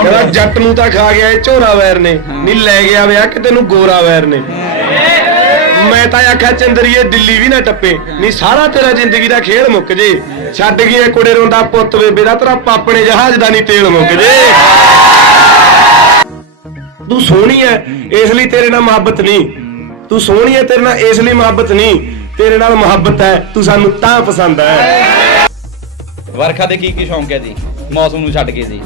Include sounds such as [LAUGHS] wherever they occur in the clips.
ਕਹਿੰਦਾ ਜੱਟ ਨੂੰ ਤਾਂ ਖਾ ਗਿਆ ਇਹ ਝੋਰਾ ਵੈਰ ਨੇ। ਨਹੀਂ ਲੈ ਗਿਆ ਵਿਆਹ ਕਿ ਤੈਨੂੰ ਗੋਰਾ ਵੈਰ ਨੇ। ਮੈਂ ਤਾਂ ਆਖਿਆ, ਚੰਦਰੀਏ, ਦਿੱਲੀ ਵੀ ਨਾ ਟੱਪੇ। ਨਹੀਂ, ਸਾਰਾ ਤੇਰਾ ਜ਼ਿੰਦਗੀ ਦਾ ਖੇਡ ਮੁੱਕ ਜੇ। ਛੱਡ ਗਿਆ ਕੁੜੇ ਰੋਂਦਾ ਪੁੱਤ ਬੇਬੇ ਦਾ, ਤੇਰਾ ਪਾਪਣੇ ਜਹਾਜ਼ ਦਾ ਨਹੀਂ ਤੇਲ ਮੁੱਕ ਜੇ। ਤੂੰ ਸੋਹਣੀ ਐ, ਇਸ ਲਈ ਤੇਰੇ ਨਾਲ ਮੁਹੱਬਤ ਨਹੀਂ। ਤੂੰ ਸੋਹਣੀ ਐ, ਤੇਰੇ ਨਾਲ ਇਸ ਲਈ ਮੁਹੱਬਤ ਨਹੀਂ। ਤੇਰੇ ਨਾਲ ਮੁਹੱਬਤ ਹੈ ਤੂੰ ਸਾਨੂੰ ਤਾਂ ਪਸੰਦ ਹੈ ਵਰਖਾ ਦੇ ਕੀ ਕੀ ਸ਼ੌਂਕ ਹੈ ਜੀ? ਮੌਸਮ ਨੂੰ ਛੱਡ ਕੇ ਜੀ।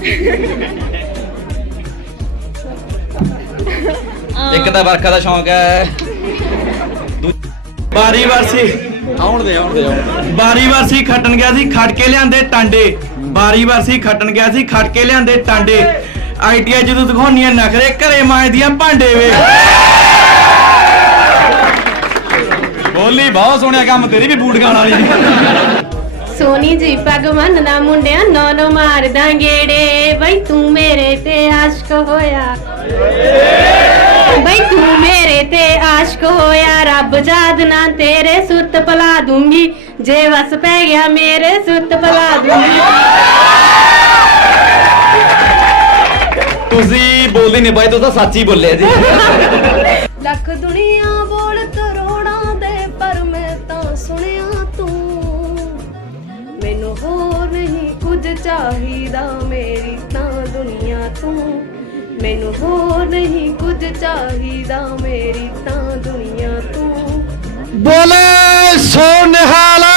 ਇੱਕ ਤਾਂ ਵਰਖਾ ਦਾ ਸ਼ੌਂਕ ਹੈ। ਬਾਰੀ ਵਾਰਸੀ ਆਉਣ ਦੇ ਆਉਣ ਦੇ। ਬਾਰੀ ਵਾਰਸੀ ਖੱਟਣ ਗਿਆ ਸੀ ਖੱਟ ਕੇ ਲਿਆਂਦੇ ਟਾਂਡੇ। ਬਾਰੀ ਵਾਰਸੀ ਖੱਟਣ ਗਿਆ ਸੀ ਖੱਟ ਕੇ ਲਿਆਂਦੇ ਟਾਂਡੇ। ਆਈਟੀਆਈ ਜਦੋਂ ਦਿਖਾਉਣੀਆਂ ਨਖਰੇ ਘਰੇ ਮਾਂਜਦੀਆਂ ਭਾਂਡੇ ਵੇ। ਬੋਲੀ ਬਹੁਤ ਸੋਹਣਿਆ ਕੰਮ ਤੇਰੀ ਵੀ ਬੂਟ ਗਾਣ ਵਾਲੀ। ਸੋਨੀ ਜੀ ਪੱਗ ਮੰਨਦਾ ਮੁੰਡਿਆਂ ਨੌ ਨੌ ਮਾਰਦਾ ਗੇੜੇ ਬਈ ਤੂੰ ਮੇਰੇ ਤੇ ਆਸ਼ਕ ਹੋਇਆ। ਬਈ ਤੂੰ ਮੇਰੇ ਤੇ ਆਸ਼ਕ ਹੋਇਆ। ਰੱਬ ਜਾਦ ਨਾ ਤੇਰੇ ਸੁਰਤ ਭਲਾ ਦੂੰਗੀ। ਜੇ ਵਸ ਪੈ ਗਿਆ ਮੇਰੇ ਸੁਰਤ ਭਲਾ ਦੂੰਗੀ। ਤੁਸੀਂ ਬੋਲਦੇ ਨਹੀਂ ਬਾਈ ਤੁਸੀਂ ਸੱਚ ਹੀ ਬੋਲਿਆ ਜੀ। ਲੱਖ ਦੁਨੀਆ ਬੋਲ ਕਰੋੜਾਂ ਹੋਰ ਨਹੀਂ ਕੁਝ ਚਾਹੀਦਾ ਮੇਰੀ ਤਾਂ ਦੁਨੀਆ ਤੂੰ। ਮੈਨੂੰ ਹੋਰ ਨਹੀਂ ਕੁਝ ਚਾਹੀਦਾ ਮੇਰੀ ਤਾਂ ਦੁਨੀਆ ਤੂੰ। ਬੋਲੇ ਸੋ ਨਿਹਾਲਾ।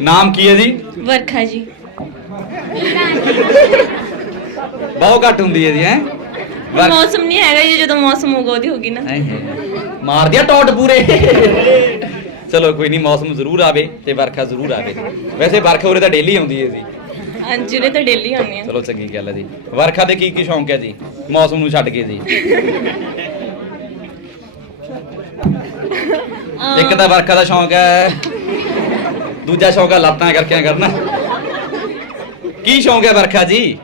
ਨਾਮ ਕੀ ਹੈ ਜੀ? ਵਰਖਾ ਜੀ। ਬਹੁਤ ਘੱਟ ਹੁੰਦੀ ਹੈ ਜੀ ਹੈ? ਮੌਸਮ ਨਹੀਂ ਹੈਗਾ ਜੀ ਜਦੋਂ ਮੌਸਮ ਹੋਊਗਾ ਉਹਦੀ ਹੋਗੀ ਨਾ। ਮਾਰ ਦਿਆ ਟੌਟ ਪੂਰੇ। ਚਲੋ ਕੋਈ ਨਹੀਂ ਮੌਸਮ ਜ਼ਰੂਰ ਆਵੇ ਤੇ ਵਰਖਾ ਜ਼ਰੂਰ ਆਵੇ। ਵੈਸੇ ਵਰਖਾ ਉਰੇ ਤਾਂ ਡੇਲੀ ਆਉਂਦੀ ਹੈ ਜੀ। ਹਾਂਜੀ ਉਹਨੇ ਤਾਂ ਡੇਲੀ ਆਉਂਦੀ ਆ ਚਲੋ ਚੰਗੀ ਗੱਲ ਹੈ ਜੀ। ਵਰਖਾ ਦੇ ਕੀ ਕੀ ਸ਼ੌਂਕ ਹੈ ਜੀ? ਮੌਸਮ ਨੂੰ ਛੱਡ ਕੇ ਜੀ। ਇੱਕ ਤਾਂ ਵਰਖਾ ਦਾ ਸ਼ੌਂਕ ਹੈ। ਦੂਜਾ ਸ਼ੌਂਕ ਹੈ ਲਾਤਾਂ ਕਰਕੇ ਕਰਨਾ। ਕੀ ਸ਼ੌਂਕ ਹੈ ਵਰਖਾ ਜੀ?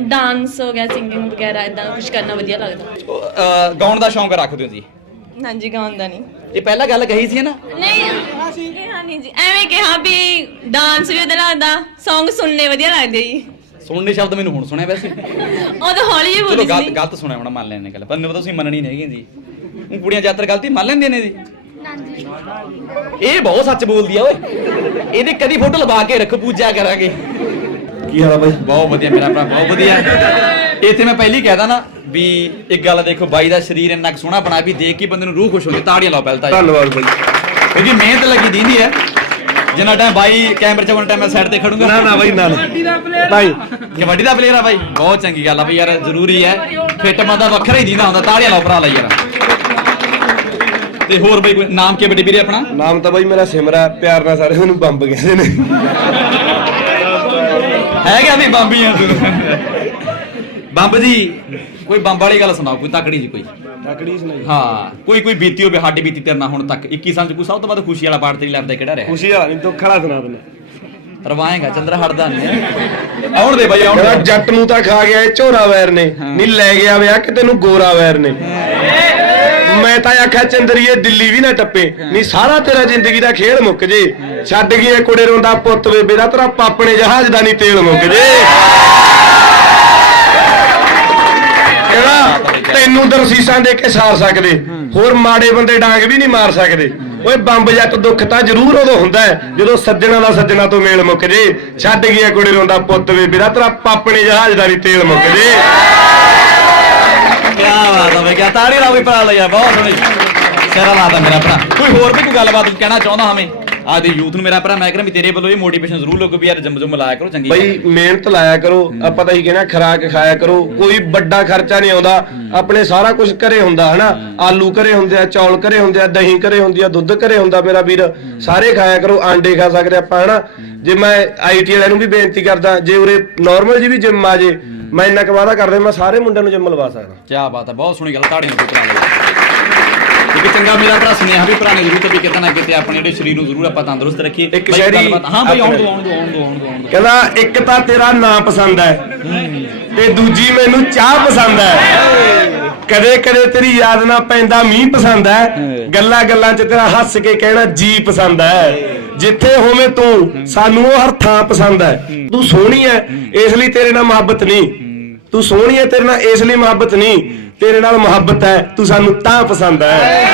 ਡਾਂਸ ਹੋ ਗਿਆ ਸਿੰਗਿੰਗ ਵਗੈਰਾ ਇਦਾਂ ਕੁਝ ਕਰਨਾ ਵਧੀਆ ਲੱਗਦਾ। ਅਹ, ਗਾਉਣ ਦਾ ਸ਼ੌਂਕ ਰੱਖਦੇ ਹੋ ਜੀ। ਹਾਂਜੀ ਗਾਉਂਦਾ ਨਹੀਂ। ਇਹ ਪਹਿਲਾਂ ਗੱਲ ਕਹੀ ਸੀ ਨਾ? ਨਹੀਂ ਕਿਹਾ ਨਹੀਂ ਜੀ। ਐਵੇਂ ਕਿਹਾ ਵੀ ਡਾਂਸ ਵੀ ਉਹਦਾ ਲੱਗਦਾ Song ਸੁਣਨੇ ਵਧੀਆ ਲੱਗਦੇ ਜੀ। ਸੁਣਨੇ ਸ਼ਬਦ ਮੈਨੂੰ ਹੁਣ ਸੁਣਿਆ ਵੈਸੇ। ਉਹ ਤਾਂ ਹੌਲੀ ਜਿਹੀ ਚਲੋ ਬੋਲੀ ਗਲਤ ਸੀ ਗਲਤ ਸੁਣਿਆ ਹੋਣਾ ਮੰਨ ਲੈਣੇ ਗੱਲ। ਪਰ ਮੈਨੂੰ ਪਤਾ ਤੁਸੀਂ ਮੰਨਣੀ ਨਹੀਂ ਹੈਗੀ ਜੀ। ਕੁੜੀਆਂ ਜ਼ਿਆਦਾਤਰ ਗਲਤੀ ਮੰਨ ਲੈਂਦੀਆਂ ਨੇ ਜੀ। ਇਹ ਬਹੁਤ ਸੱਚ ਬੋਲਦੀ ਆ ਓਏ। ਇਹਦੀ ਕਦੀ ਫੋਟੋ ਲਵਾ ਕੇ ਰੱਖ ਪੂਜਾ ਕਰਾਂਗੇ। ਕੀ ਹਾਲ ਆ ਬਾਈ? ਬਹੁਤ ਵਧੀਆ ਮੇਰਾ ਭਰਾ ਬਹੁਤ ਵਧੀਆ। ਇੱਥੇ ਮੈਂ ਪਹਿਲੀ ਕਹਿਦਾ ਨਾ ਵੀ ਇੱਕ ਗੱਲ ਦੇਖੋ ਬਾਈ ਦਾ ਸਰੀਰ ਇੰਨਾ ਕੁ ਸੋਹਣਾ ਬਣਾ ਵੀ ਦੇਖ ਕੇ ਬੰਦੇ ਨੂੰ ਰੂਹ ਖੁਸ਼ ਹੁੰਦੀ ਤਾੜੀਆਂ ਲਾਓ ਪਹਿਲਾਂ ਤਾਂ। ਧੰਨਵਾਦ ਬਾਈ। ਇਹਦੀ ਮਿਹਨਤ ਲੱਗੀ ਦੀਂਦੀ ਹੈ। ਜਿੰਨਾ ਟਾਈਮ ਬਾਈ ਕੈਮਰੇ 'ਚ ਉਹਨਾਂ ਟਾਈਮ ਮੈਂ ਸਾਈਡ ਤੇ ਖੜੂੰਗਾ। ਨਾ ਨਾ ਬਾਈ ਨਾ ਨਾ। ਬਾਈ। ਕਬੱਡੀ ਦਾ ਪਲੇਅਰ ਆ ਬਾਈ। ਬਹੁਤ ਚੰਗੀ ਗੱਲ ਆ ਬਈ ਯਾਰ ਜ਼ਰੂਰੀ ਹੈ। ਫਿੱਟ ਬੰਦਾ ਵੱਖਰਾ ਹੀ ਦੀਦਾ ਹੁੰਦਾ ਤਾੜੀਆਂ ਲਾਓ ਭਰਾ ਲਈ ਯਾਰ। ਤੇ ਹੋਰ ਬਈ ਕੋਈ ਨਾਮ ਕੀ ਵੱਡੇ ਵੀਰੇ ਆਪਣਾ? ਨਾਮ ਤਾਂ ਬਾਈ ਮੇਰਾ ਸਿਮਰਾ ਹੈ, ਪਿਆਰ ਨਾਲ ਸਾਰੇ ਮੈਨੂੰ ਬੰਬ ਕਹਿੰਦੇ ਨੇ। ਹੈਗਾ ਵੀ ਬੰਬੀ ਆ ਤੂੰ। ਬੰਬ ਜੀ ਕੋਈ ਬੰਬ ਵਾਲੀ ਗੱਲ ਸੁਣਾਓ ਕੋਈ ਤਕੜੀ ਜੀ ਕੋਈ। ਤਕੜੀ ਸੁਣਾਈ। ਹਾਂ ਕੋਈ ਕੋਈ ਬੀਤੀ ਹੋਵੇ ਸਾਡੀ ਬੀਤੀ ਤੇਰੇ ਨਾਲ ਹੁਣ ਤੱਕ 21 ਸਾਲ ਚ ਕੋਈ ਸਭ ਤੋਂ ਵੱਧ ਖੁਸ਼ੀ ਵਾਲਾ ਪਾਰਟ ਤੇਰੀ ਲਾਈਫ ਦਾ ਕਿਹੜਾ ਰਿਹਾ? ਖੁਸ਼ੀ ਵਾਲਾ ਨਹੀਂ ਦੁੱਖ ਵਾਲਾ ਸੁਣਾ ਦਿੰਦਾ। ਰਵਾਏਗਾ ਚੰਦਰ ਹਟਦਾ ਨਹੀਂ ਆਉਣ ਦੇ ਬਾਈ ਆਉਣ ਦੇ। ਜੱਟ ਨੂੰ ਤਾਂ ਖਾ ਗਿਆ ਇਹ ਝੋਰਾ ਵੈਰ ਨੇ। ਨਹੀਂ ਲੈ ਗਿਆ ਵਿਆਹ ਕਿ ਤੈਨੂੰ ਗੋਰਾ ਵੈਰ ਨੇ। ਮੈਂ ਤਾਂ ਆਖਿਆ ਚੰਦਰੀਏ ਦਿੱਲੀ ਵੀ ਨਾ ਟੱਪੇ। ਨਹੀਂ ਸਾਰਾ ਤੇਰਾ ਜ਼ਿੰਦਗੀ ਦਾ ਖੇਡ ਮੁੱਕ ਜੇ। ਛੱਡ ਗਿਆ ਕੁੜੇ ਰੋਂਦਾ ਪੁੱਤ ਬੇਬੇ ਦਾ ਤੇਰਾ ਪਾਪਣੇ ਜਹਾਜ਼ ਦਾ ਨਹੀਂ ਤੇਲ ਮੁੱਕ ਜੇ। ਕਹਿੰਦਾ ਤੈਨੂੰ ਦਰਸੀਸਾਂ ਦੇ ਕੇ ਸਾਰ ਸਕਦੇ। ਹੋਰ ਮਾੜੇ ਬੰਦੇ ਡਾਂਗ ਵੀ ਨਹੀਂ ਮਾਰ ਸਕਦੇ। ਓਏ ਬੰਬ ਜੱਟ ਦੁੱਖ ਤਾਂ ਜ਼ਰੂਰ ਉਦੋਂ ਹੁੰਦਾ ਹੈ ਜਦੋਂ ਸੱਜਣਾ ਦਾ ਸੱਜਣਾ ਤੋਂ ਮੇਲ ਮੁੱਕ ਜੇ। ਛੱਡ ਗਿਆ ਕੁੜੇ ਰੋਂਦਾ ਪੁੱਤ ਬੇਬੇ ਦਾ ਤੇਰਾ ਪਾਪਣੇ ਜਹਾਜ਼ ਦਾ ਨਹੀਂ ਤੇਲ ਮੁੱਕ ਜੇ। ਕੀ ਬਾਤ ਹੈ ਬਈ ਕਿਆ ਤਾੜੀ ਲਾਓ ਵੀ ਭਰਾ ਲਈ ਯਾਰ ਬਹੁਤ ਸੋਹਣੀ ਸਿਰਾ ਲਾਦਾ ਮੇਰਾ ਭਰਾ। ਕੋਈ ਹੋਰ ਵੀ ਕੋਈ ਗੱਲਬਾਤ ਕਹਿਣਾ ਚਾਹੁੰਦਾ ਹਮੇ ਆਦੀ ਯੂਥ ਨੂੰ ਮੇਰਾ ਭਰਾ ਮੈਂ ਕਹਿੰਦਾ ਵੀ ਤੇਰੇ ਵੱਲੋਂ ਇਹ ਮੋਟੀਵੇਸ਼ਨ ਜ਼ਰੂਰ ਲੱਗੂ ਵੀ ਯਾਰ ਜੰਮ ਜੰਮ ਲਾਇਆ ਕਰੋ ਚੰਗੀ ਗੱਲ ਬਈ ਮਿਹਨਤ ਲਾਇਆ ਕਰੋ ਆਪਾਂ ਤਾਂ ਹੀ ਕਹਿਣਾ ਖਰਾਕ ਖਾਇਆ ਕਰੋ ਕੋਈ ਵੱਡਾ ਖਰਚਾ ਨਹੀਂ ਆਉਂਦਾ। ਆਪਣੇ ਸਾਰਾ ਕੁਝ ਘਰੇ ਹੁੰਦਾ ਹਨਾ? ਆਲੂ ਘਰੇ ਹੁੰਦੇ ਆ ਚੌਲ ਘਰੇ ਹੁੰਦੇ ਆ ਦਹੀਂ ਘਰੇ ਹੁੰਦੀ ਆ ਦੁੱਧ ਘਰੇ ਹੁੰਦਾ ਮੇਰਾ ਵੀਰ। ਸਾਰੇ ਖਾਇਆ ਕਰੋ ਆਂਡੇ ਖਾ ਸਕਦੇ ਆਪਾਂ ਹਨਾ? ਜੇ ਮੈਂ ਆਈਟੀ ਵਾਲਿਆਂ ਨੂੰ ਵੀ ਬੇਨਤੀ ਕਰਦਾ ਜੇ ਉਰੇ ਨਾਰਮਲ ਜੀ ਵੀ ਜਿਮ ਆ ਜੇ ਮੈਂ ਇੰਨਾ ਕੁ ਵਾਅਦਾ ਕਰਦਾ ਮੈਂ ਸਾਰੇ ਮੁੰਡਿਆਂ ਨੂੰ ਜਿਮ ਲਵਾ ਸਕਦਾ। ਕੀ ਬਾਤ ਹੈ, ਬਹੁਤ ਸੋਹਣੀ ਗੱਲ ਤਾੜੀ ਨੂੰ ਲਈ ਇੱਕ ਚੰਗਾ ਮੇਰਾ ਭਰਾ ਸੁਨੇਹਾ ਵੀ ਭਰਾ ਨੇ ਜ਼ਰੂਰ ਤੇ ਵੀ ਕਿਤੇ ਨਾ ਕਿਤੇ ਆਪਣੇ ਜਿਹੜੇ ਸਰੀਰ ਨੂੰ ਜ਼ਰੂਰ ਆਪਾਂ ਤੰਦਰੁਸਤ ਰੱਖੀਏ। ਇੱਕ ਬਾਈ ਸ਼ਾਇਰੀ ਗੱਲਬਾਤ- ਹਾਂ ਬਈ ਆਉਣ ਦੋ ਆਉਣ ਦੋ ਆਉਣ ਦੋ ਆਉਣ ਦੋ। ਕਹਿੰਦਾ ਇੱਕ ਤਾਂ ਤੇਰਾ ਨਾਂ ਪਸੰਦ ਹੈ ਤੇ ਦੂਜੀ ਮੈਨੂੰ ਚਾਹ ਪਸੰਦ ਹੈ। ਕਦੇ ਕਦੇ ਤੇਰੀ ਯਾਦ ਨਾ ਪੈਂਦਾ ਮੀਂਹ ਪਸੰਦ ਹੈ। ਗੱਲਾਂ ਗੱਲਾਂ 'ਚ ਤੇਰਾ ਹੱਸ ਕੇ ਕਹਿਣਾ ਜੀ ਪਸੰਦ ਹੈ। ਜਿੱਥੇ ਹੋਵੇਂ ਤੂੰ ਸਾਨੂੰ ਉਹ ਹਰ ਥਾਂ ਪਸੰਦ ਹੈ। ਤੂੰ ਸੋਹਣੀ ਹੈ ਇਸ ਲਈ ਤੇਰੇ ਨਾਲ ਮੁਹੱਬਤ ਨਹੀਂ। ਤੂੰ ਸੋਹਣੀ ਹੈ ਤੇਰੇ ਨਾਲ ਇਸ ਲਈ ਮੁਹੱਬਤ ਨਹੀਂ। ਤੇਰੇ ਨਾਲ ਮੁਹੱਬਤ ਹੈ ਤੂੰ ਸਾਨੂੰ ਤਾਂ ਪਸੰਦ ਹੈ।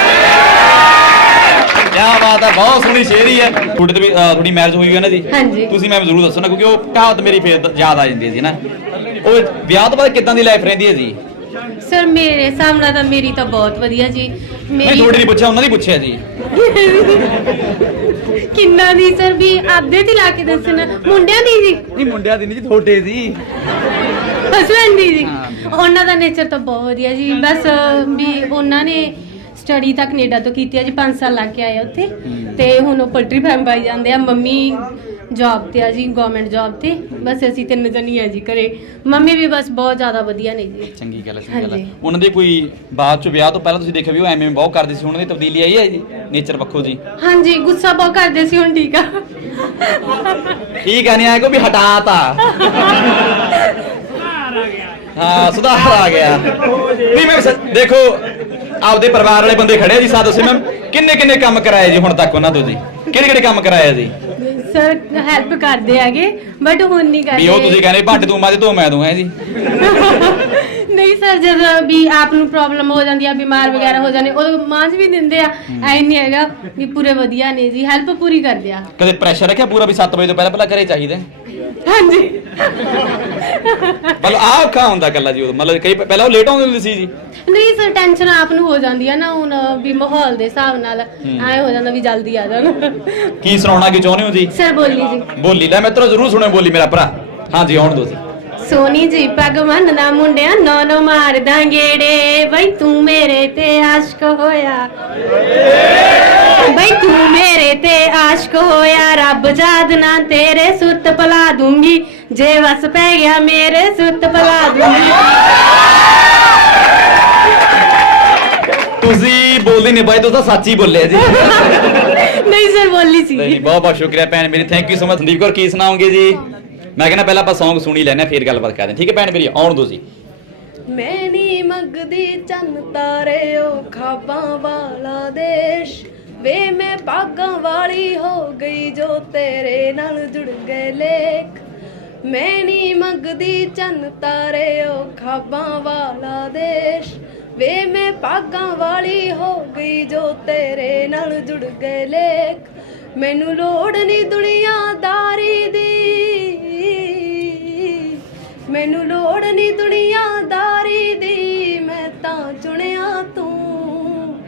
ਕਿਆ ਬਾਤ ਹੈ ਬਹੁਤ ਸੋਹਣੀ ਸ਼ੇਰੀ ਹੈ। ਤੁਹਾਡੇ ਤੇ ਵੀ ਅਹ, ਤੁਹਾਡੀ ਮੈਰਿਜ ਹੋਈ ਹੋਈ ਹੈ ਨਾ ਜੀ? ਹਾਂਜੀ। ਤੁਸੀਂ ਮੈਨੂੰ ਜ਼ਰੂਰ ਦੱਸੋ ਨਾ ਕਿਉਂਕਿ ਉਹ ਕਹਾਵਤ ਮੇਰੀ ਫੇਰ ਯਾਦ ਆ ਜਾਂਦੀ ਹੈ ਜੀ ਨਾ। ਉਹ ਵਿਆਹ ਤੋਂ ਬਾਅਦ ਕਿਦਾਂ ਦੀ ਲਾਈਫ ਰਹਿੰਦੀ ਹੈ ਜੀ? ਸਰ ਮੇਰੇ ਹਿਸਾਬ ਨਾਲ ਤਾਂ ਮੇਰੀ ਤਾਂ ਬਹੁਤ ਵਧੀਆ ਜੀ। ਮੈਂ ਮੇਰੀ ਤੁਹਾਡੀ ਨਹੀਂ ਪੁੱਛਿਆ ਉਹਨਾਂ ਦੀ ਪੁੱਛਿਆ ਜੀ। ਕਿੰਨਾ ਦੀ ਸਰ ਵੀ ਆਪਦੇ ਤੇ ਲਾ ਕੇ ਦੱਸਣਾ। ਮੁੰਡਿਆਂ ਦੀ ਜੀ। ਨਹੀਂ ਮੁੰਡਿਆਂ ਦੀ ਨਹੀਂ ਜੀ ਤੁਹਾਡੇ ਦੀ। ਹਸਬੈਂਡ ਦੀ ਜੀ। ਉਹਨਾਂ ਦਾ ਨੇਚਰ ਤਾਂ ਬਹੁਤ ਵਧੀਆ ਜੀ। ਬਸ ਵੀ ਉਹਨਾਂ ਨੇ ਸਟੱਡੀ ਤਾਂ ਕੈਨੇਡਾ ਤੋਂ ਕੀਤੀ ਹੈ ਜੀ 5 ਸਾਲ ਲਾ ਕੇ ਆਏ ਆ ਉੱਥੇ। ਤੇ ਹੁਣ ਉਹ ਪੋਲਟਰੀ ਫਾਰਮ ਪਾਈ ਜਾਂਦੇ ਆ। ਮੰਮੀ ਜੌਬ ਤੇ ਆ ਜੀ ਗਵਰਨਮੈਂਟ ਜੌਬ ਤੇ। ਬਸ ਅਸੀਂ ਤਿੰਨ ਜਣੀ ਆ ਜੀ ਘਰੇ। ਮੰਮੀ ਵੀ ਬਸ ਬਹੁਤ ਜ਼ਿਆਦਾ ਵਧੀਆ ਨੇ ਜੀ। ਚੰਗੀ ਗੱਲ ਹੈ ਚੰਗੀ ਗੱਲ ਹੈ ਹਾਂਜੀ। ਉਹਨਾਂ ਦੇ ਕੋਈ ਬਾਅਦ ਚ ਵਿਆਹ ਤੋਂ ਪਹਿਲਾਂ ਤੁਸੀਂ ਦੇਖਿਆ ਵੀ ਉਹ ਐਵੇਂ ਬਹੁਤ ਕਰਦੇ ਸੀ ਉਹਨਾਂ ਦੀ ਤਬਦੀਲੀ ਆਈ ਹੈ ਜੀ ਨੇਚਰ ਪੱਖੋਂ ਜੀ? ਹਾਂਜੀ ਗੁੱਸਾ ਬਹੁਤ ਕਰਦੇ ਸੀ ਹੁਣ ਠੀਕ ਆ। ਠੀਕ ਹੈ ਨਹੀਂ ਆਇਆ ਕੋ ਵੀ ਹਟਾਤਾ [LAUGHS] ਹਾਂ ਸੁਧਾਰ ਆ ਗਿਆ। ਨਹੀਂ ਮੈਂ ਸੱਚ- ਦੇਖੋ ਆਪਦੇ ਪਰਿਵਾਰ ਵਾਲੇ ਬੰਦੇ ਖੜੇ ਆ ਜੀ ਸਾਥ ਮੈਂ ਕਿੰਨੇ ਕਿੰਨੇ ਕੰਮ ਕਰਾਏ ਜੀ ਹੁਣ ਤੱਕ ਉਹਨਾਂ ਤੋਂ ਜੀ? ਕਿਹੜੇ ਕਿਹੜੇ ਕੰਮ ਕਰਾਏ ਆ ਜੀ? ਸਰ ਹੈਲਪ ਕਰਦੇ ਹੈਗੇ ਬਟ ਹੁਣ ਨਹੀਂ ਕਰਦੇ। ਵੀ ਉਹ ਤੁਸੀਂ ਕਹਿੰਦੇ ਭਾਂਡੇ ਤੂੰ ਮਾਜੇ ਤੂੰ ਮੈਂ ਦੂੰ ਹੈ ਜੀ? ਨਹੀਂ ਸਰ ਜਦ ਵੀ ਆਪ ਨੂੰ ਪ੍ਰੋਬਲਮ ਹੋ ਜਾਂਦੀ ਆ ਬਿਮਾਰ ਵਗੈਰਾ ਹੋ ਜਾਂਦੇ ਉਹ ਮਾਂਜ ਵੀ ਦਿੰਦੇ ਆ। ਐ ਨਹੀਂ ਹੈਗਾ ਵੀ ਪੂਰੇ ਵਧੀਆ ਨੇ ਜੀ ਹੈਲਪ ਪੂਰੀ ਕਰਦੇ ਆ। ਕਦੇ ਪ੍ਰੈਸ਼ਰ ਰੱਖਿਆ ਪੂਰਾ ਵੀ 7 ਵਜੇ ਤੋਂ ਪਹਿਲਾਂ ਪਹਿਲਾਂ ਘਰੇ ਚਾਹੀਦਾ? ਹਾਂਜੀ। ਮਤਲਬ ਆਹ ਔਖਾ ਹੁੰਦਾ ਕੱਲਾ ਜੀ ਉਦੋਂ। ਮਤਲਬ ਕਈ ਪਹਿਲਾਂ ਉਹ ਲੇਟ ਆਉਂਦੇ ਹੁੰਦੇ ਸੀ ਜੀ। ਨਹੀਂ ਸਰ ਟੈਨਸ਼ਨ ਆਪ ਨੂੰ ਹੋ ਜਾਂਦੀ ਆ ਨਾ ਹੁਣ ਵੀ ਮਾਹੌਲ ਦੇ ਹਿਸਾਬ ਨਾਲ ਐ ਹੋ ਜਾਂਦਾ ਵੀ ਜਲਦੀ ਆ ਜਾਣ। ਕੀ ਸੁਣਾਉਣਾ ਕੀ ਚਾਹੁੰਦੇ ਹੋ ਜੀ? ਸਰ ਬੋਲੀ ਜੀ। ਬੋਲੀ ਲੈ ਮਿੱਤਰੋ ਜ਼ਰੂਰ ਸੁਣਿਓ ਬੋਲੀ ਮੇਰਾ ਭਰਾ। ਹਾਂਜੀ ਆਉਣ ਦੋ ਜੀ। ਸੋਨੀ ਜੀ ਪੱਗ ਮੰਨਦਾ ਮੁੰਡਿਆਂ ਨੋ ਨੋ ਮਾਰਦਾ ਗੇੜੇ ਬਈ ਤੂੰ ਮੇਰੇ ਤੇ ਆਸ਼ਕ ਹੋਇਆ ਬਈ ਤੂੰ ਮੇਰੇ ਤੇ ਆਸ਼ਕ ਹੋਇਆ ਰੱਬ ਜਾਦ ਨਾ ਤੇਰੇ ਸੁਰਤ ਭਲਾ ਦੂੰਗੀ ਜੇ ਵਸ ਪੈ ਗਿਆ ਮੇਰੇ ਸੁਰਤ ਭਲਾ ਦੂੰਗੀ ਤੁਸੀਂ ਬੋਲਦੇ ਨਹੀਂ ਬਾਈ ਤੁਸੀਂ ਤਾਂ ਸੱਚ ਹੀ ਬੋਲੇ ਜੀ ਨਹੀਂ ਸਰ ਬੋਲੀ ਸੀ ਨਹੀਂ ਬਹੁਤ ਬਹੁਤ ਸ਼ੁਕਰੀਆ ਭੈਣ ਮੇਰੀ thank you so much Sandeep Kaur ਕੀ ਸੁਣਾਓਗੇ ਜੀ ਮੈਂ ਕਹਿੰਦਾ ਪਹਿਲਾਂ ਆਪਾਂ Song ਸੁਣੀ ਲੈਣੇ ਫਿਰ ਗੱਲਬਾਤ ਕਰਦੇ ਹਾਂ। ਠੀਕ ਹੈ ਭੈਣ ਮੇਰੀ ਆਉਣ ਦੋ ਜੀ। ਮੈਂ ਨੀ ਮੰਗਦੀ ਚੰਨ ਤਾਰੇ ਉਹ ਖਾਬਾਂ ਵਾਲਾ ਦੇਸ਼। ਵੇ ਮੈਂ ਬਾਗਾਂ ਵਾਲੀ ਹੋ ਗਈ ਜੋ ਤੇਰੇ ਨਾਲ ਜੁੜ ਗਏ ਲੇਖ। ਮੈਂ ਨੀ ਮੰਗਦੀ ਚੰਨ ਤਾਰੇ ਉਹ ਖਾਬਾਂ ਵਾਲਾ ਦੇਸ਼। ਵੇ ਮੈਂ ਬਾਗਾਂ ਵਾਲੀ ਹੋ ਗਈ ਜੋ ਤੇਰੇ ਨਾਲ ਜੁੜ ਗਏ ਲੇਖ। ਮੈਨੂੰ ਲੋੜ ਨਹੀਂ ਦੁਨੀਆਦਾਰੀ ਦੀ ਮੈਨੂੰ ਲੋੜ ਨਹੀਂ ਦੁਨੀਆਦਾਰੀ ਦੀ, ਮੈਂ ਤਾਂ ਚੁਣਿਆ ਤੂੰ।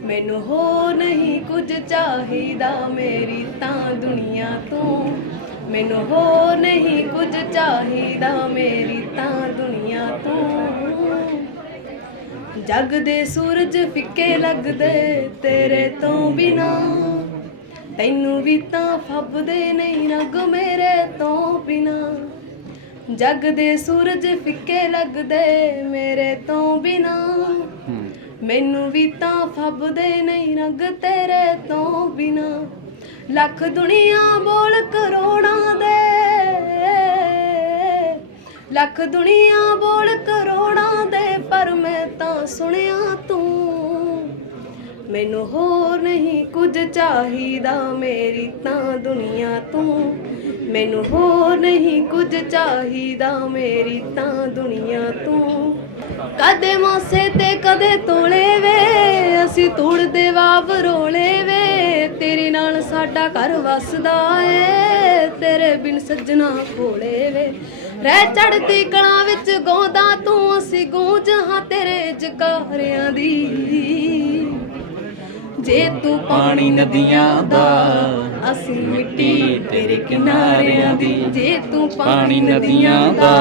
ਮੈਨੂੰ ਹੋ ਨਹੀਂ ਕੁਝ ਚਾਹੀਦਾ ਮੇਰੀ ਤਾਂ ਦੁਨੀਆ ਤੂੰ। ਮੈਨੂੰ ਹੋ ਨਹੀਂ ਕੁਝ ਚਾਹੀਦਾ ਮੇਰੀ ਤਾਂ ਦੁਨੀਆ ਤੂੰ। ਜਗ ਦੇ ਸੂਰਜ ਫਿੱਕੇ ਲੱਗਦੇ ਤੇਰੇ ਤੋਂ ਬਿਨਾ। ਤੈਨੂੰ ਵੀ ਤਾਂ ਫੱਬਦੇ ਨਹੀਂ ਰੰਗ ਮੇਰੇ ਤੋਂ ਬਿਨਾ। ਜਗ ਦੇ ਸੂਰਜ ਫਿੱਕੇ ਲੱਗਦੇ ਮੇਰੇ ਤੋਂ ਬਿਨਾ। ਮੈਨੂੰ ਵੀ ਤਾਂ ਫੱਬਦੇ ਨਹੀਂ ਰੰਗ ਤੇਰੇ ਤੋਂ ਬਿਨਾ। ਲੱਖ ਦੁਨੀਆ ਬੋਲ ਕਰੋੜਾਂ ਦੇ। ਲੱਖ ਦੁਨੀਆ ਬੋਲ ਕਰੋੜਾਂ ਦੇ ਪਰ ਮੈਂ ਤਾਂ ਸੁਣਿਆ ਤੂੰ। ਮੈਨੂੰ ਹੋਰ ਨਹੀਂ ਕੁਝ ਚਾਹੀਦਾ ਮੇਰੀ ਤਾਂ ਦੁਨੀਆ ਤੂੰ। ਮੈਨੂੰ ਹੋਰ ਨਹੀਂ ਕੁਝ ਚਾਹੀਦਾ ਮੇਰੀ ਤਾਂ ਦੁਨੀਆ ਤੂੰ। ਕਦੇ ਮੋਸੇ ਤੇ, ਕਦੇ ਤੋਲੇ ਵੇ, ਅਸੀਂ ਤੁੜਦੇ ਵਾਵ ਰੋਲੇ ਵੇ। ਤੇਰੇ ਨਾਲ ਸਾਡਾ ਘਰ ਵਸਦਾ ਏ, ਤੇਰੇ ਬਿਨ ਸੱਜਣਾ ਕੋਲੇ ਵੇ। ਰਹਿ ਚੜਦੀ ਕਲਾਂ ਵਿੱਚ ਗਾਉਂਦਾ ਤੂੰ, ਅਸੀਂ ਗੂੰਜ ਹਾਂ ਤੇਰੇ ਜਕਾਰਿਆਂ ਦੀ। ਜੇ ਤੂੰ ਪਾਣੀ ਨਦੀਆਂ ਦਾ, ਅਸੀਂ ਮਿੱਟੀ ਤੇਰੇ ਕਿਨਾਰਿਆਂ ਦੀ। ਜੇ ਤੂੰ ਪਾਣੀ ਨਦੀਆਂ ਦਾ,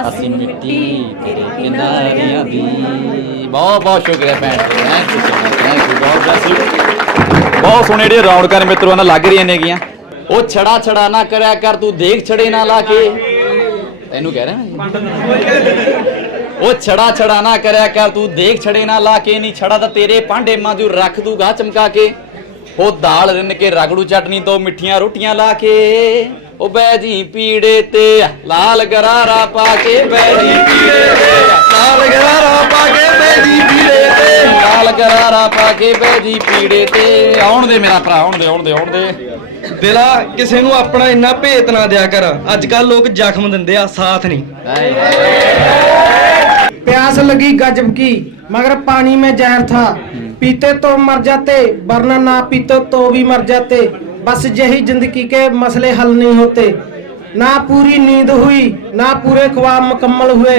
ਅਸੀਂ ਮਿੱਟੀ ਤੇਰੇ ਕਿਨਾਰਿਆਂ ਦੀ। ਬਹੁਤ ਬਹੁਤ ਸ਼ੁਕਰੀਆ ਭੈਣ ਥੈਂਕ ਯੂ ਥੈਂਕ ਯੂ ਬਹੁਤ ਬਲੈਸ ਯੂ ਬਹੁਤ ਸੋਹਣੇ ਜਿਹੜੇ ਰੌਣਕਾਂ ਮਿੱਤਰੋ ਨਾਲ ਲੱਗ ਰਹੀਆਂ ਨੇਗੀਆਂ। ਉਹ ਛੜਾ ਛੜਾ ਨਾ ਕਰਿਆ ਕਰ, ਤੂੰ ਦੇਖ ਛੜੇ ਨਾ ਲਾ ਕੇ। ਤੈਨੂੰ ਕਹਿ ਰਿਹਾ ਮੈਂ? ਉਹ ਛੜਾ ਛੜਾ ਨਾ ਕਰਿਆ ਕਰ ਤੂੰ ਦੇਖ ਛੜੇ ਨਾ ਲਾ ਕੇ ਨਹੀਂ ਛੜਾ ਤਾਂ ਤੇਰੇ ਭਾਂਡੇ ਮਾਂਜੂ ਰੱਖ ਦੂਗਾ ਚਮਕਾ ਕੇ। ਉਹ ਦਾਲ ਰਿੰਨ ਕੇ ਰਗੜੂ ਚਟਨੀ ਤੋਂ ਮਿੱਠੀਆਂ ਰੋਟੀਆਂ ਲਾ ਕੇ। ਉਹ ਬੈ ਜੀ ਪੀੜੇ ਤੇ ਲਾਲ ਗਰਾਰਾ ਪਾ ਕੇ ਬੈ ਜੀ ਪੀੜੇ ਤੇ। ਲਾਲ ਗਰਾਰਾ ਪਾ ਕੇ ਬੈ ਜੀ ਪੀੜੇ ਤੇ। ਲਾਲ ਗਰਾਰਾ ਪਾ ਕੇ ਬੈ ਜੀ ਪੀੜੇ ਤੇ। ਆਉਣ ਦੇ ਮੇਰਾ ਭਰਾ ਆਉਣ ਦੇ ਆਉਣ ਦੇ ਆਉਣ ਦੇ। ਦਿਲਾ ਕਿਸੇ ਨੂੰ ਆਪਣਾ ਇੰਨਾ ਭੇਤ ਨਾ ਦਿਆ ਕਰ ਅੱਜ ਕੱਲ ਲੋਕ ਜ਼ਖਮ ਦਿੰਦੇ ਆ ਸਾਥ ਨਹੀਂ प्यास लगी गजब की मगर पानी में जहर था पीते तो मर जाते वरना ना पीते तो भी मर जाते बस यही जिंदगी के मसले हल नहीं होते ना पूरी नींद हुई ना पूरे ख्वाब मुकम्मल हुए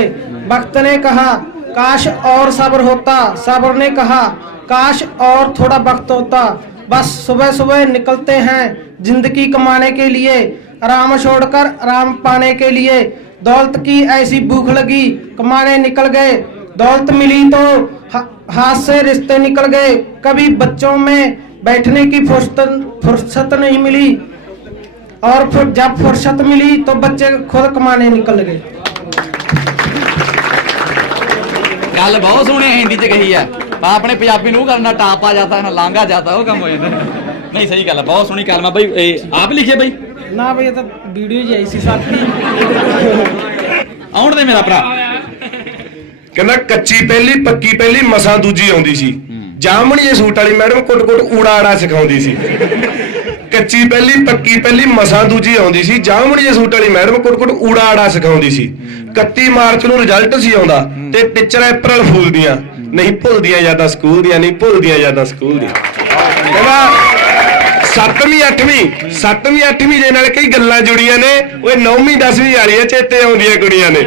वक्त ने कहा काश और सब्र होता सब्र ने कहा काश और थोड़ा वक्त होता बस सुबह सुबह निकलते हैं जिंदगी कमाने के लिए आराम छोड़कर आराम पाने के लिए दौलत की ऐसी भूख लगी कमाने निकल गए दौलत मिली तो हा- हाथ से रिश्ते निकल गए कभी बच्चों में बैठने की फुर्सत फुर्सत नहीं मिली और फिर जब फुर्सत मिली तो बच्चे खुद कमाने निकल गए ਗੱਲ ਬਹੁਤ ਸੋਹਣੀ ਹਿੰਦੀ ਚ ਕਹੀ ਆ ਤਾਂ ਆਪਣੇ ਪੰਜਾਬੀ ਨੂੰ ਕਰਨਾ ਟਾਪਾ ਜਾਂਦਾ ਨਾ ਲਾਂਗਾ ਜਾਂਦਾ ਉਹ ਕੰਮ ਹੋ ਜਾਂਦਾ ਨਹੀਂ ਸਹੀ ਗੱਲ ਆ ਬਹੁਤ ਸੋਹਣੀ ਕਲਮਾ ਬਈ ਇਹ ਆਪ ਲਿਖਿਆ ਬਈ? ਨਾ ਬਈ ਇਹ ਤਾਂ ਵੀਡੀਓ ਜੀ ਆਈ ਸੀ ਸਾਥੀ ਆਉਣ ਦੇ ਮੇਰਾ ਭਰਾ। ਕਹਿੰਦਾ ਕੱਚੀ ਪਹਿਲੀ ਪੱਕੀ ਪਹਿਲੀ ਮਸਾਂ ਦੂਜੀ ਆਉਂਦੀ ਸੀ। ਜਾਮਣੀ ਇਹ ਸੂਟ ਵਾਲੀ ਮੈਡਮ ਕੁੱਟ-ਕੁੱਟ ਊੜਾ-ਆੜਾ ਸਿਖਾਉਂਦੀ ਸੀ। ਕੱਚੀ ਪਹਿਲੀ ਪੱਕੀ ਪਹਿਲੀ ਮਸਾਂ ਦੂਜੀ ਆਉਂਦੀ ਸੀ। ਜਾਮਣੀ ਇਹ ਸੂਟ ਵਾਲੀ ਮੈਡਮ ਕੁੱਟ-ਕੁੱਟ ਊੜਾ-ਆੜਾ ਸਿਖਾਉਂਦੀ ਸੀ। 31 ਮਾਰਚ ਨੂੰ ਰਿਜ਼ਲਟ ਸੀ ਆਉਂਦਾ ਤੇ ਟੀਚਰ ਅਪ੍ਰੈਲ ਫੁੱਲਦੀਆਂ ਨਹੀਂ ਭੁੱਲਦੀਆਂ ਯਾਦਾਂ ਸਕੂਲ ਦੀਆਂ ਨਹੀਂ ਭੁੱਲਦੀਆਂ ਯਾਦਾਂ ਸਕੂਲ ਦੀਆਂ। ਸੱਤਵੀਂ ਅੱਠਵੀਂ ਸੱਤਵੀਂ ਅੱਠਵੀਂ ਦੇ ਨਾਲ ਕਈ ਗੱਲਾਂ ਜੁੜੀਆਂ ਨੇ। ਓਏ ਨੌਵੀਂ ਦਸਵੀਂ ਵਾਲੀਆਂ ਚੇਤੇ ਆਉਂਦੀਆਂ ਕੁੜੀਆਂ ਨੇ।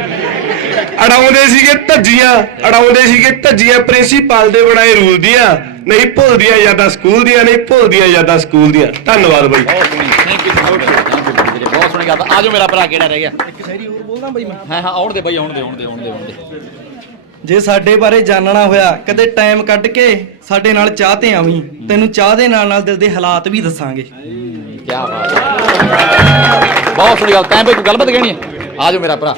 ਅੜਾਉਂਦੇ ਸੀਗੇ ਧੱਜੀਆਂ ਅੜਾਉਂਦੇ ਸੀਗੇ ਧੱਜੀਆਂ ਪ੍ਰਿੰਸੀਪਲ ਦੇ ਬਣਾਏ ਰੂਲ ਦੀਆਂ। ਨਹੀਂ ਭੁੱਲਦੀਆਂ ਯਾਦਾਂ ਸਕੂਲ ਦੀਆਂ ਨਹੀਂ ਭੁੱਲਦੀਆਂ ਯਾਦਾਂ ਸਕੂਲ ਦੀਆਂ। ਧੰਨਵਾਦ ਬਾਈ। ਬਹੁਤ ਸੋਹਣੀ ਥੈਂਕ ਯੂ ਬਹੁਤ ਸੋਹਣੀ ਗੱਲ। ਆ ਜਾਓ ਮੇਰਾ ਭਰਾ ਕਿਹੜਾ ਰਹਿ ਗਿਆ? ਇੱਕ ਸ਼ਾਇਰੀ ਹੋਰ ਬੋਲਦਾ ਬਈ ਮੈਂ। ਹਾਂ ਹਾਂ ਆਉਣ ਦੇ ਬਈ ਆਉਣ ਦੇ ਆਉਣ ਦੇ ਆਉਣ ਦੇ ਆਉਣ ਦੇ। ਜੇ ਸਾਡੇ ਬਾਰੇ ਜਾਣਨਾ ਹੋਇਆ ਕਦੇ ਟਾਈਮ ਕੱਢ ਕੇ ਸਾਡੇ ਨਾਲ ਚਾਹ ਤੇ ਆਵੀਂ। ਤੈਨੂੰ ਚਾਹ ਦੇ ਨਾਲ ਨਾਲ ਦਿਲ ਦੇ ਹਾਲਾਤ ਵੀ ਦੱਸਾਂਗੇ। ਕੀ ਬਾਤ ਹੈ। ਬਹੁਤ ਸੋਹਣੀ ਗੱਲ। ਤੈਂ ਬਈ ਕੋਈ ਗੱਲਬਾਤ ਕਹਿਣੀ ਹੈ? ਆ ਜਾਓ ਮੇਰਾ ਭਰਾ।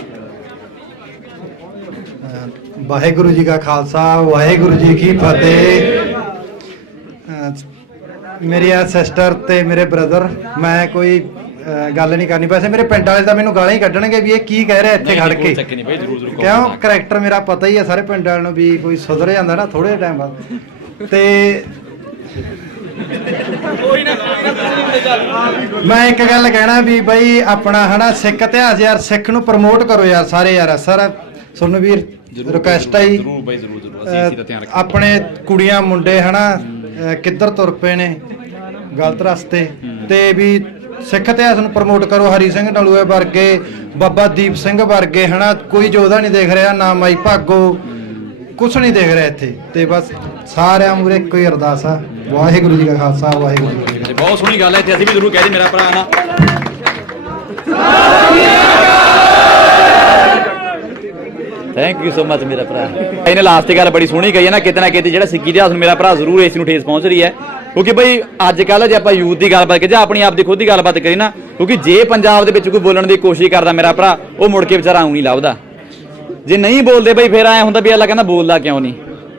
ਵਾਹਿਗੁਰੂ ਜੀ ਕਾ ਖਾਲਸਾ ਵਾਹਿਗੁਰੂ ਜੀ ਕੀ ਫਤਿਹ। ਮੇਰੀ ਆ ਸਿਸਟਰ ਤੇ ਮੇਰੇ ਬ੍ਰਦਰ ਮੈਂ ਕੋਈ ਅਹ ਗੱਲ ਨਹੀਂ ਕਰਨੀ। ਵੈਸੇ ਮੇਰੇ ਪਿੰਡ ਵਾਲੇ ਤਾਂ ਮੈਨੂੰ ਗਾਲਾਂ ਹੀ ਕੱਢਣਗੇ ਵੀ ਇਹ ਕੀ ਕਹਿ ਰਿਹਾ ਇੱਥੇ ਖੜ ਕੇ। ਚੱਕ ਨਹੀਂ ਬਈ ਜਰੂਰ ਜਰੂਰ ਕਿਉਂ? ਕਰੈਕਟਰ ਮੇਰਾ ਪਤਾ ਹੀ ਹੈ ਸਾਰੇ ਪਿੰਡ ਵਾਲਿਆਂ ਨੂੰ ਵੀ ਕੋਈ ਸੁਧਰ ਜਾਂਦਾ ਨਾ ਥੋੜੇ ਟਾਈਮ ਬਾਅਦ। ਤੇ ਮੈਂ ਇੱਕ ਗੱਲ ਕਹਿਣਾ ਵੀ ਬਈ ਆਪਣਾ ਹਨਾ ਸਿੱਖ ਇਤਿਹਾਸ ਯਾਰ ਸਿੱਖ ਨੂੰ ਪ੍ਰਮੋਟ ਕਰੋ ਯਾਰ ਸਾਰੇ ਯਾਰ ਸਰ ਸੁਣ ਵੀਰ ਰਿਕਵੈਸਟ ਆਈ। ਜਰੂਰ ਬਈ ਜਰੂਰ ਜਰੂਰ ਅਸੀਂ ਇਸੇ ਦਾ ਧਿਆਨ ਰੱਖਾਂਗੇ ਆਪਣੇ ਕੁੜੀਆਂ ਮੁੰਡੇ ਹਨਾ ਅਹ ਕਿੱਧਰ ਤੁਰ ਪਏ ਨੇ? ਗਲਤ ਰਸਤੇ। ਤੇ ਵੀ ਸਿੱਖ ਇਤਿਹਾਸ ਨੂੰ ਪ੍ਰਮੋਟ ਕਰੋ, ਹਰੀ ਸਿੰਘ ਨਲੂਏ ਵਰਗੇ, ਬਾਬਾ ਦੀਪ ਸਿੰਘ ਵਰਗੇ, ਹਨਾ? ਕੋਈ ਯੋਧਾ ਨਹੀਂ ਦੇਖ ਰਿਹਾ, ਨਾ ਮਾਈ ਭਾਗੋ, ਕੁਛ ਨਹੀਂ ਦੇਖ ਰਿਹਾ ਇੱਥੇ। ਤੇ ਬਸ ਸਾਰਿਆਂ ਮੂਰੇ ਇੱਕੋ ਹੀ ਅਰਦਾਸ ਆ। ਵਾਹਿਗੁਰੂ ਜੀ ਕਾ ਖਾਲਸਾ, ਵਾਹਿਗੁਰੂ ਜੀ ਕੀ ਫਤਿਹ। ਤੇ ਬਹੁਤ ਸੋਹਣੀ ਗੱਲ ਹੈ ਤੇ ਅਸੀਂ ਵੀ ਜ਼ਰੂਰ ਕਹਿ ਦੀ ਮੇਰਾ ਭਰਾ ਨਾ ਥੈਂਕ ਯੂ ਸੋ ਮਚ ਮੇਰਾ ਭਰਾ। ਇਹਨੇ ਲਾਸਟ ਗੱਲ ਬੜੀ ਸੋਹਣੀ ਕਹੀ ਹੈ ਨਾ, ਕਿਤੇ ਨਾ ਕਿਤੇ ਜਿਹੜਾ ਸਿੱਖੀ ਇਤਿਹਾਸ ਨੂੰ ਮੇਰਾ ਭਰਾ ਜ਼ਰੂਰ ਇਸ ਨੂੰ ਠੇਸ ਪਹੁੰਚ ਰਹੀ ਹੈ। ਕਿਉਂਕਿ ਬਈ ਅੱਜ ਕੱਲ ਜੇ ਆਪਾਂ ਯੂਥ ਦੀ ਗੱਲਬਾਤ ਕਰੀਏ ਜਾਂ ਆਪਣੀ ਆਪ ਦੀ ਖੁਦ ਦੀ ਗੱਲਬਾਤ ਕਰੀ ਨਾ, ਕਿਉਂਕਿ ਜੇ ਪੰਜਾਬ ਦੇ ਵਿੱਚ ਕੋਈ ਬੋਲਣ ਦੀ ਕੋਸ਼ਿਸ਼ ਕਰਦਾ ਮੇਰਾ ਭਰਾ, ਉਹ ਮੁੜ ਕੇ ਵਿਚਾਰਾ ਆਉਂ ਨਹੀਂ ਲੱਭਦਾ। ਜੇ ਨਹੀਂ ਬੋਲਦੇ ਬਈ ਫਿਰ ਐ ਹੁੰਦਾ ਵੀ ਅੱਲਾ ਕਹਿੰਦਾ ਬੋਲਦਾ ਕਿਉਂ ਨਹੀਂ?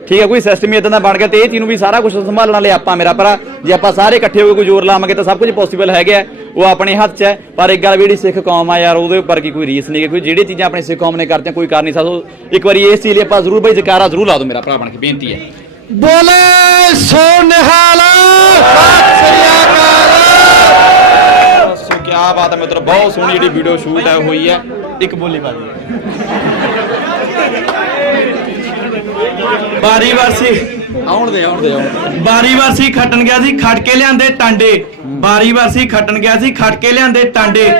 ਠੀਕ ਹੈ ਕੋਈ ਸਿਸਟਮ ਹੀ ਇਦਾਂ ਦਾ ਬਣ ਗਿਆ ਤੇ ਇਹ ਚੀਜ਼ ਨੂੰ ਵੀ ਸਾਰਾ ਕੁਝ ਸੰਭਾਲਣ ਵਾਲੇ ਆਪਾਂ ਮੇਰਾ ਭਰਾ। ਜੇ ਆਪਾਂ ਸਾਰੇ ਇਕੱਠੇ ਹੋ ਕੇ ਕੋਈ ਜ਼ੋਰ ਲਾਵਾਂਗੇ ਤਾਂ ਸਭ ਕੁਝ ਪੋਸੀਬਲ ਹੈਗਾ ਉਹ ਆਪਣੇ ਹੱਥ 'ਚ ਹੈ, ਪਰ ਇੱਕ ਗੱਲ ਵੀ ਜਿਹੜੀ ਸਿੱਖ ਕੌਮ ਆ ਯਾਰ, ਉਹਦੇ ਉੱਪਰ ਕੀ ਕੋਈ ਰੀਸ ਨਹੀਂ ਹੈ ਕੋਈ ਜਿਹੜੀ ਚੀਜ਼ਾਂ ਆਪਣੇ ਸਿੱਖ ਕੌਮ ਨੇ ਕਰਤੀਆਂ, ਕੋਈ ਕਰ ਨਹੀਂ ਸਕਦਾ। ਇੱਕ ਵਾਰੀ ਇਸ ਚੀਜ਼ ਲਈ ਆਪਾਂ ਜ਼ਰੂਰ ਬਈ ਜਕਾਰਾ ਜ਼ਰੂਰ ਲਾ ਦਿਓ ਮੇਰਾ ਭਰਾ ਬਣ ਕੇ, ਬੇਨਤੀ ਹੈ। ਬੋਲੇ ਸੋ ਨਿਹਾਲ ਸੋ ਕੀ ਬਾਤ ਹੈ ਮਿੱਤਰ ਬਹੁਤ ਸੋਹਣੀ ਜਿਹੜੀ ਵੀਡੀਓ ਸ਼ੂਟ ਹੈ ਹੋਈ ਹੈ ਇੱਕ ਬੋਲੀ ਪਾ ਦਿਓ। ਬਾਰੀ ਵਾਰਸੀ ਆਉਣ ਦੇ ਆਉਣ ਦੇ ਬਾਰੀ ਵਾਰਸੀ ਖੱਟਣ ਗਿਆ ਸੀ ਖੱਟ ਕੇ ਲਿਆਂਦੇ ਟਾਂਡੇ। ਬਾਰੀ ਵਾਰਸੀ ਖੱਟਣ ਗਿਆ ਸੀ ਖੱਟ ਕੇ ਲਿਆਂਦੇ ਟਾਂਡੇ।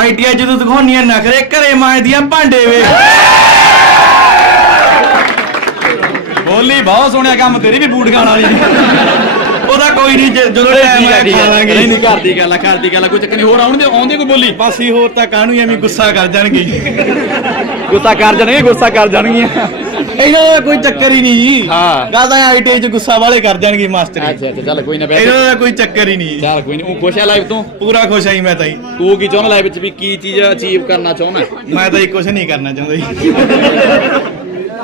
ਆਈਟੀਆਈ ਜਦੋਂ ਦਿਖਾਉਣੀਆਂ ਨਖਰੇ ਘਰੇ ਮਾਂਜਦੀਆਂ ਭਾਂਡੇ ਵੇ। ਬੋਲੀ ਬਹੁਤ ਸੋਹਣਿਆ ਕੰਮ ਤੇਰੀ ਵੀ ਬੂਟ ਖਾਣ ਵਾਲੀ ਉਹਦਾ ਕੋਈ ਨਹੀਂ ਜਦੋਂ ਟਾਈਮ ਹੈ, ਆਇਆ ਹੈ। ਖਾ ਲਾਂਗੇ। ਨਹੀਂ ਨਹੀਂ ਘਰ ਦੀ ਗੱਲ ਆ ਘਰ ਦੀ ਗੱਲ ਆ, ਕੋਈ ਚੱਕਰ ਨਹੀਂ ਹੋਰ ਆਉਣਦੇ ਆਉਂਦੇ ਕੋਈ ਬੋਲੀ। ਬਸ ਹੀ ਹੋਰ ਤਾਂ ਕਾਹਨੂੰ ਐਵੇਂ ਗੁੱਸਾ ਕਰ ਜਾਣਗੇ। ਗੁੱਸਾ ਕਰ ਜਾਣਗੇ ਗੁੱਸਾ ਕਰ ਜਾਣਗੀਆਂ। ਇਹਨਾਂ ਦਾ ਕੋਈ ਚੱਕਰ ਹੀ ਨਹੀਂ ਹਾਂ। ਗੱਲ ਤਾਂ ਆਈਟੀਆਈ ਚ ਗੁੱਸਾ ਵਾਲੇ ਕਰ ਜਾਣਗੇ ਮਾਸਟਰ ਅੱਛਾ ਅੱਛਾ ਚੱਲ ਕੋਈ ਨਾ ਬੈਠ ਇਹਨਾਂ ਦਾ ਕੋਈ ਚੱਕਰ ਹੀ ਨਹੀਂ ਚੱਲ ਕੋਈ ਨਹੀਂ ਉਹ ਖੁਸ਼ ਆ ਲਾਈਵ ਤੋਂ? ਪੂਰਾ ਖੁਸ਼ ਆਈ ਮੈਂ ਤਾਂ ਤੂੰ ਕੀ ਚਾਹੁੰਦਾ ਲਾਈਵ ਵਿੱਚ ਵੀ ਕੀ ਚੀਜ਼ ਅਚੀਵ ਕਰਨਾ ਚਾਹੁੰਦਾ? ਮੈਂ ਤਾਂ ਜੀ ਕੁਝ ਨਹੀਂ ਕਰਨਾ ਚਾਹੁੰਦਾ ਜੀ।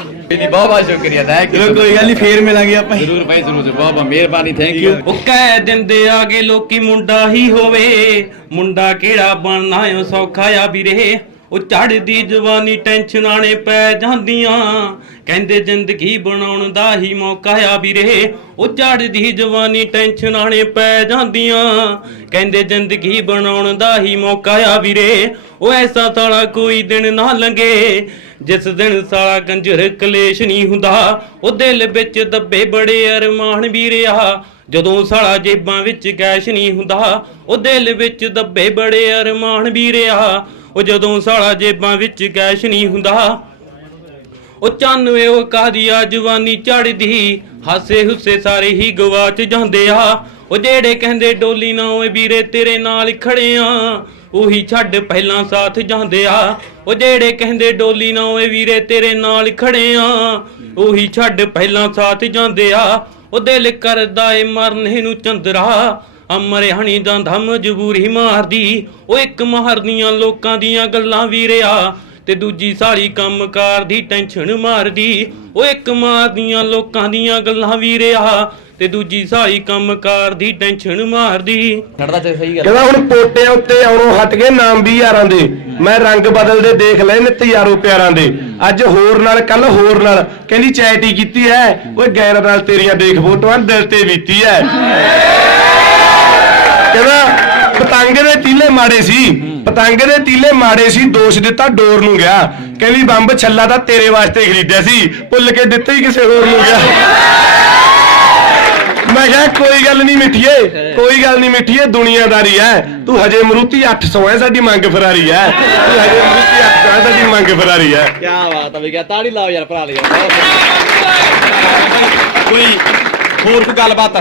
ਜੀ ਬਹੁਤ ਬਹੁਤ ਸ਼ੁਕਰੀਆ ਥੈਂਕ ਚਲੋ ਕੋਈ ਗੱਲ ਨਹੀਂ ਫੇਰ ਮਿਲਾਂਗੇ ਆਪਾਂ। ਜ਼ਰੂਰ ਭਾਈ ਜ਼ਰੂਰ ਬਹੁਤ ਬਹੁਤ ਮਿਹਰਬਾਨੀ ਥੈਂਕ ਯੂ ਉਹ ਕਹਿ ਦਿੰਦੇ ਆਗੇ ਲੋਕੀ ਮੁੰਡਾ ਹੀ ਹੋਵੇ ਮੁੰਡਾ ਕਿਹੜਾ ਬਣਨਾ ਓ ਸੌਖਾ ਆ ਵੀਰੇ। ਉਹ ਚੜਦੀ ਜਵਾਨੀ ਟੈਨਸ਼ਨਾਂ ਨੇ ਪੈ ਜਾਂਦੀਆਂ। ਕਹਿੰਦੇ ਜ਼ਿੰਦਗੀ ਬਣਾਉਣ ਦਾ ਹੀ ਮੌਕਾ ਆ ਵੀਰੇ। ਉਹ ਝੜਦੀ ਜਵਾਨੀ ਟੈਨਸ਼ਨਾਂ ਨੇ ਪੈ ਜਾਂਦੀਆਂ। ਕਹਿੰਦੇ ਜ਼ਿੰਦਗੀ ਬਣਾਉਣ ਦਾ ਹੀ ਮੌਕਾ ਆ ਵੀਰੇ। ਉਹ ਐਸਾ ਸਾਲਾ ਕੋਈ ਦਿਨ ਨਾ ਲੰਗੇ ਜਿਸ ਦਿਨ ਸਾਲਾ ਕੰਜਰ ਕਲੇਸ਼ ਨਹੀਂ ਹੁੰਦਾ। ਉਹ ਦਿਲ ਵਿੱਚ ਦੱਬੇ ਬੜੇ ਅਰਮਾਨ ਵੀਰਿਆ ਜਦੋਂ ਸਾਲਾ ਜੇਬਾਂ ਵਿੱਚ ਕੈਸ਼ ਨਹੀਂ ਹੁੰਦਾ। ਉਹ ਦਿਲ ਵਿੱਚ ਦੱਬੇ ਬੜੇ ਅਰਮਾਨ ਵੀਰਿਆ ਉਹ ਜਦੋਂ ਸਾਲਾ ਜੇਬਾਂ ਵਿੱਚ ਕੈਸ਼ ਨਹੀਂ ਹੁੰਦਾ। ਉਹ 94 ਉਹ ਆ? ਜਵਾਨੀ ਚੜਦੀ ਹਾਸੇ ਹੁੱਸੇ ਸਾਰੇ ਹੀ ਗਵਾਚ ਜਾਂਦੇ ਆ। ਉਹ ਜਿਹੜੇ ਕਹਿੰਦੇ ਡੋਲੀ ਨਾ ਓਏ ਵੀਰੇ ਤੇਰੇ ਨਾਲ ਖੜੇ ਆ। ਉਹੀ ਛੱਡ ਪਹਿਲਾਂ ਸਾਥ ਜਾਂਦੇ ਆ। ਉਹ ਜਿਹੜੇ ਕਹਿੰਦੇ ਡੋਲੀ ਨਾ ਓਏ ਵੀਰੇ ਤੇਰੇ ਨਾਲ ਖੜੇ ਆ। ਉਹੀ ਛੱਡ ਪਹਿਲਾਂ ਸਾਥ ਜਾਂਦੇ ਆ। ਉਹ ਦਿਲ ਕਰਦਾ ਏ ਮਰਨੇ ਨੂੰ ਚੰਦਰਾ। ਅਮਰ ਹਣੀ ਜਾਂਦਾ ਮਜਬੂਰੀ ਮਾਰਦੀ। ਉਹ ਇੱਕ ਮਾਰਦੀਆਂ ਲੋਕਾਂ ਦੀਆਂ ਗੱਲਾਂ ਵੀਰਿਆ ਤੇ ਦੂਜੀ ਸਾਲੀ ਕੰਮਕਾਰ ਦੀ ਟੈਨਸ਼ਨ ਮਾਰਦੀ। ਉਹ ਇੱਕ ਮਾਰਦੀਆਂ ਲੋਕਾਂ ਦੀਆਂ ਗੱਲਾਂ ਵੀਰਿਆ ਤੇ ਦੂਜੀ ਸਾਲੀ ਕੰਮਕਾਰ ਦੀ ਟੈਨਸ਼ਨ ਮਾਰਦੀ। ਛੱਡਦਾ ਚ ਸਹੀ ਗੱਲ। ਕਹਿੰਦਾ ਹੁਣ ਪੋਟਿਆਂ ਉੱਤੇ ਆਉਣੋਂ ਹਟ ਗਏ ਨਾਮ ਵੀ ਯਾਰਾਂ ਦੇ। ਮੈਂ ਰੰਗ ਬਦਲਦੇ ਦੇਖ ਲਏ ਨਿੱਤ ਯਾਰੋ ਪਿਆਰਾਂ ਦੇ। ਅੱਜ ਹੋਰ ਨਾਲ ਕੱਲ ਹੋਰ ਨਾਲ। ਕਹਿੰਦੀ ਚੈਟ ਹੀ ਕੀਤੀ ਐ। ਓਏ ਗੈਰ ਨਾਲ ਤੇਰੀਆਂ ਦੇਖ ਫੋਟੋਆਂ ਦਿਲ ਤੇ ਬੀਤੀ ਐ। ਕਹਿੰਦਾ ਪਤੰਗ ਦੇ ਤੀਲੇ ਮਾੜੇ ਸੀ। ਪਤੰਗ ਦੇ ਤੀਲੇ ਮਾੜੇ ਸੀ ਦੋਸ਼ ਦਿੱਤਾ ਡੋਰ ਨੂੰ ਗਿਆ। ਕਹਿੰਦੀ ਬੰਬ ਛੱਲਾ ਤਾਂ ਤੇਰੇ ਵਾਸਤੇ ਖਰੀਦਿਆ ਸੀ ਭੁੱਲ ਕੇ ਦਿੱਤਾ ਹੀ ਕਿਸੇ ਹੋਰ ਨੂੰ ਗਿਆ। ਮੈਂ ਕਿਹਾ ਕੋਈ ਗੱਲ ਨਹੀਂ ਮਿੱਠੀਏ ਕੋਈ ਗੱਲ ਨਹੀਂ ਮਿੱਠੀਏ ਦੁਨੀਆਦਾਰੀ ਐ। ਤੂੰ ਹਜੇ ਮਰੂਤੀ 800 ਐ ਸਾਡੀ ਮੰਗ ਫਰਾਰੀ ਐ। ਤੂੰ ਹਜੇ ਮਰੂਤੀ 800 ਐ ਸਾਡੀ ਮੰਗ ਫਰਾਰੀ ਐ। ਕੀ ਬਾਤ ਆ ਵੀ ਗਿਆ ਤਾੜੀ ਲਾਓ ਯਾਰ ਭਰਾ ਲਈ ਕੋਈ ਹੋਰ ਕੋਈ ਗੱਲਬਾਤ?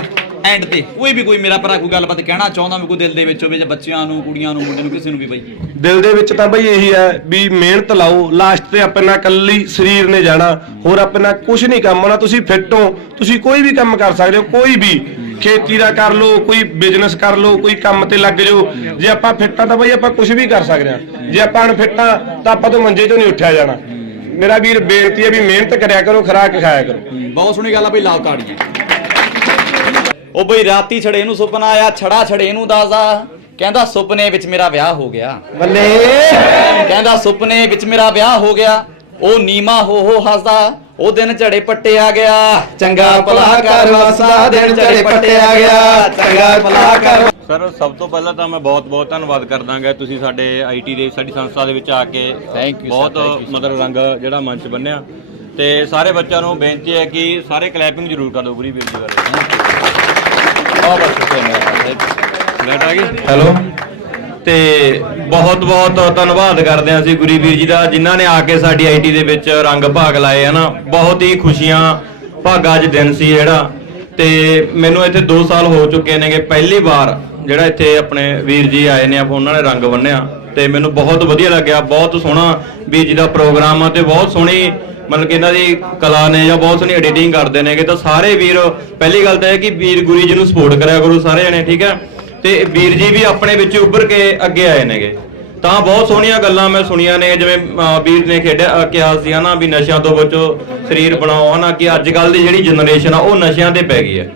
ਐਂਡ ਤੇ ਕੋਈ ਵੀ ਕੋਈ ਮੇਰਾ ਭਰਾ ਕੋਈ ਗੱਲਬਾਤ ਕਹਿਣਾ ਚਾਹੁੰਦਾ ਵੀ ਕੋਈ ਦਿਲ ਦੇ ਵਿੱਚ ਹੋਵੇ ਜਾਂ ਬੱਚਿਆਂ ਨੂੰ ਕੁੜੀਆਂ ਨੂੰ ਮੁੰਡਿਆਂ ਨੂੰ ਕਿਸੇ ਨੂੰ ਵੀ ਬਈ। ਦਿਲ ਦੇ ਵਿੱਚ ਤਾਂ ਬਈ ਇਹੀ ਹੈ ਵੀ ਮਿਹਨਤ ਲਾਓ ਲਾਸਟ ਤੇ ਆਪਣਾ ਕੱਲੀ ਸਰੀਰ ਨੇ ਜਾਣਾ ਹੋਰ ਆਪਣਾ ਕੁਝ ਨਹੀਂ ਕੰਮ ਆਉਣਾ ਤੁਸੀਂ ਫਿੱਟ ਹੋ ਤੁਸੀਂ ਕੋਈ ਵੀ ਕੰਮ ਕਰ ਸਕਦੇ ਹੋ ਕੋਈ ਵੀ। ਖੇਤੀ ਦਾ ਕਰ ਲਓ ਕੋਈ ਬਿਜ਼ਨਸ ਕਰ ਲਓ ਕੋਈ ਕੰਮ ਤੇ ਲੱਗ ਜਾਓ ਜੇ ਆਪਾਂ ਫਿੱਟ ਤਾਂ ਬਈ ਆਪਾਂ ਕੁਝ ਵੀ ਕਰ ਸਕਦੇ ਹਾਂ। ਜੇ ਆਪਾਂ ਅਨਫਿੱਟ ਤਾਂ ਆਪਾਂ ਤੋਂ ਮੰਜੇ ਤੋਂ ਨਹੀਂ ਉੱਠਿਆ ਜਾਣਾ। ਮੇਰਾ ਵੀਰ ਬੇਨਤੀ ਹੈ ਵੀ ਮਿਹਨਤ ਕਰਿਆ ਕਰੋ ਖਰਾਕ ਖਾਇਆ ਕਰੋ। ਬਹੁਤ ਸੋਹਣੀ ਗੱਲ ਆ ਬਈ ਲਾਓ ਤਾੜੀਆਂ। ਉਹ ਬਈ ਰਾਤੀ ਛੜੇ ਨੂੰ ਸੁਪਨਾ ਆਇਆ ਛੜਾ ਛੜੇ ਨੂੰ ਦਾਜ਼ਾ। ਕਹਿੰਦਾ ਸੁਪਨੇ ਵਿੱਚ ਮੇਰਾ ਵਿਆਹ ਹੋ ਗਿਆ। ਬੱਲੇ। ਕਹਿੰਦਾ ਸੁਪਨੇ ਵਿੱਚ ਮੇਰਾ ਵਿਆਹ ਹੋ ਗਿਆ। ਉਹ ਨੀਮਾ ਹੋ ਹੋ ਹੱਸਦਾ ਉਹ ਦਿਨ ਝੜੇ ਪੱਟੇ ਆ ਗਿਆ। ਚੰਗਾ ਭਲਾ ਕਰ ਵਸਦਾ ਦਿਨ ਝੜੇ ਪੱਟੇ ਆ ਗਿਆ। ਚੰਗਾ ਭਲਾ ਕਰ ਸਰ ਸਭ ਤੋਂ ਪਹਿਲਾਂ ਤਾਂ ਮੈਂ ਬਹੁਤ-ਬਹੁਤ ਧੰਨਵਾਦ ਕਰਦਾਂਗਾ ਤੁਸੀਂ ਸਾਡੇ ਆਈਟੀ ਦੇ ਸਾਡੀ ਸੰਸਥਾ ਦੇ ਵਿੱਚ ਆ ਕੇ you, sir, ਬਹੁਤ. ਮਤਲਬ ਰੰਗ ਜਿਹੜਾ ਮੰਚ ਬੰਨਿਆ। ਤੇ ਸਾਰੇ ਬੱਚਿਆਂ ਨੂੰ ਬੇਨਤੀ ਹੈ ਕਿ ਸਾਰੇ ਕਲੈਪਿੰਗ ਜ਼ਰੂਰ ਕਰ ਦਿਓ ਗੁਰੀ ਵੀਰ ਜੀ ਬਾਰੇ ਬਹੁਤ ਬਹੁਤ ਸ਼ੁਕਰੀਆ ਮੇਰਾ ਭਰਾ। ਲੈਟ ਆ ਗਈ ਹੈਲੋ। ਤੇ ਬਹੁਤ-ਬਹੁਤ ਧੰਨਵਾਦ ਕਰਦੇ ਹਾਂ ਅਸੀਂ ਗੁਰੀ ਵੀਰ ਜੀ ਦਾ ਜਿਨ੍ਹਾਂ ਨੇ ਆ ਕੇ ਸਾਡੀ ਆਈਟੀ ਦੇ ਵਿੱਚ ਰੰਗ ਭਾਗ ਲਾਏ ਹਨਾ? ਬਹੁਤ ਹੀ ਖੁਸ਼ੀਆਂ ਭਾਗਾ ਅੱਜ ਦਿਨ ਸੀ ਜਿਹੜਾ। ਤੇ ਮੈਨੂੰ ਇੱਥੇ 2 ਸਾਲ ਹੋ ਚੁੱਕੇ ਨੇਗੇ ਪਹਿਲੀ ਵਾਰ ਜਿਹੜਾ ਇੱਥੇ ਆਪਣੇ ਵੀਰ ਜੀ ਆਏ ਨੇ ਆਪਾਂ ਉਹਨਾਂ ਨੇ ਰੰਗ ਬੰਨਿਆ। ਤੇ ਮੈਨੂੰ ਬਹੁਤ ਵਧੀਆ ਲੱਗਿਆ ਬਹੁਤ ਸੋਹਣਾ ਵੀਰ ਜੀ ਦਾ ਪ੍ਰੋਗਰਾਮ ਆ ਤੇ ਬਹੁਤ ਸੋਹਣੀ ਮਤਲਬ ਕਿ ਇਹਨਾਂ ਦੀ ਕਲਾ ਨੇ ਜਾਂ ਬਹੁਤ ਸੋਹਣੀ ਐਡੀਟਿੰਗ ਕਰਦੇ ਨੇਗੇ ਤਾਂ ਸਾਰੇ ਵੀਰ ਪਹਿਲੀ ਗੱਲ ਤਾਂ ਇਹ ਕਿ ਵੀਰ ਗੁਰੀ ਜੀ ਨੂੰ ਸਪੋਰਟ ਕਰਿਆ ਕਰੋ ਸਾਰੇ ਜਣੇ ਠੀਕ ਹੈ? ਤੇ ਵੀਰ ਜੀ ਵੀ ਆਪਣੇ ਵਿੱਚ ਉੱਭਰ ਕੇ ਅੱਗੇ ਆਏ ਨੇਗੇ। ਤਾਂ ਬਹੁਤ ਸੋਹਣੀਆਂ ਗੱਲਾਂ ਮੈਂ ਸੁਣੀਆਂ ਨੇ ਜਿਵੇਂ ਵੀਰ ਨੇ ਖੇਡਿਆ ਅਹ, ਕਿਹਾ ਸੀ ਹਨਾ ਵੀ ਨਸ਼ਿਆਂ ਤੋਂ ਬਚੋ ਸਰੀਰ ਬਣਾਓ ਹਨਾ ਕਿ ਅੱਜ ਕੱਲ ਦੀ ਜਿਹੜੀ ਜਨਰੇਸ਼ਨ ਆ ਉਹ ਨਸ਼ਿਆਂ ਤੇ ਪੈ ਗਈ ਹੈ।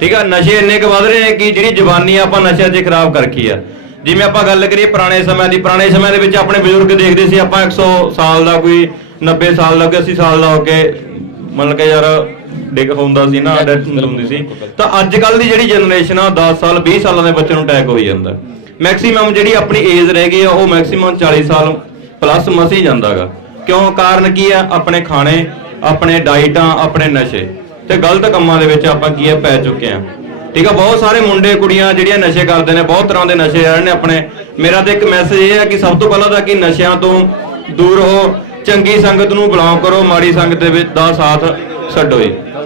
ਠੀਕ ਆ ਨਸ਼ੇ ਇੰਨੇ ਕੁ ਵੱਧ ਰਹੇ ਨੇ ਕਿ ਜਿਹੜੀ ਜਵਾਨੀ ਆਪਾਂ ਨਸ਼ਿਆਂ 'ਚ ਖਰਾਬ ਕਰ ਰੱਖੀ ਆ। ਜਿਵੇਂ ਆਪਾਂ ਗੱਲ ਕਰੀਏ ਪੁਰਾਣੇ ਸਮਿਆਂ ਦੀ ਪੁਰਾਣੇ ਸਮਿਆਂ ਦੇ ਵਿੱਚ ਆਪਣੇ ਬਜ਼ੁਰਗ ਦੇਖਦੇ ਸੀ ਆਪਾਂ 100 ਸਾਲ ਦਾ ਕੋਈ 90 ਸਾਲ ਦਾ ਕੋਈ 80 ਸਾਲ ਦਾ ਹੋ ਕੇ ਮਤਲਬ ਕਿ ਯਾਰ ਡਿੱਗ ਹੁੰਦਾ ਸੀ ਨਾ ਡੈਥ ਹੁੰਦੀ ਸੀ। ਤਾਂ ਅੱਜ ਕੱਲ ਦੀ ਜਿਹੜੀ ਜਨਰੇਸ਼ਨ ਆ 10 ਸਾਲ 20 ਸਾਲਾਂ ਦੇ ਬੱਚੇ ਨੂੰ ਅਟੈਕ ਹੋਈ ਜਾਂਦਾ। ਮੈਕਸਿਮਮ ਜਿਹੜੀ ਆਪਣੀ ਏਜ ਰਹਿ ਗਈ ਆ, ਉਹ ਮੈਕਸਿਮਮ 40 ਸਾਲ ਪਲੱਸ ਮਸੀ ਜਾਂਦਾਗਾ ਕਿਉਂ? ਕਾਰਨ ਕੀ ਆ? ਆਪਣੇ ਖਾਣੇ, ਆਪਣੇ ਡਾਈਟਾਂ ਆਪਣੇ ਨਸ਼ੇ। ਤੇ ਗਲਤ ਕੰਮਾਂ ਦੇ ਵਿੱਚ ਆਪਾਂ ਕੀ ਆ? ਪੈ ਚੁੱਕੇ ਆ। ਠੀਕ ਆ? ਬਹੁਤ ਸਾਰੇ ਮੁੰਡੇ, ਕੁੜੀਆਂ ਜਿਹੜੀਆਂ ਨਸ਼ੇ ਕਰਦੇ ਨੇ, ਬਹੁਤ ਤਰ੍ਹਾਂ ਦੇ ਨਸ਼ੇ ਆ ਰਹੇ ਨੇ ਆਪਣੇ। ਮੇਰਾ ਤਾਂ ਇੱਕ ਮੈਸੇਜ ਇਹ ਹੈ ਕਿ ਸਭ ਤੋਂ ਪਹਿਲਾਂ ਤਾਂ ਕਿ ਨਸ਼ਿਆਂ ਤੋਂ ਦੂਰ ਹੋ ਚੰਗੀ ਸੰਗਤ ਨੂੰ ਬਿਲੋਂਗ ਕਰੋ ਮਾੜੀ ਸੰਗਤ ਦੇ ਵਿੱਚ ਦਾ ਸਾਥ ਛੱਡੋ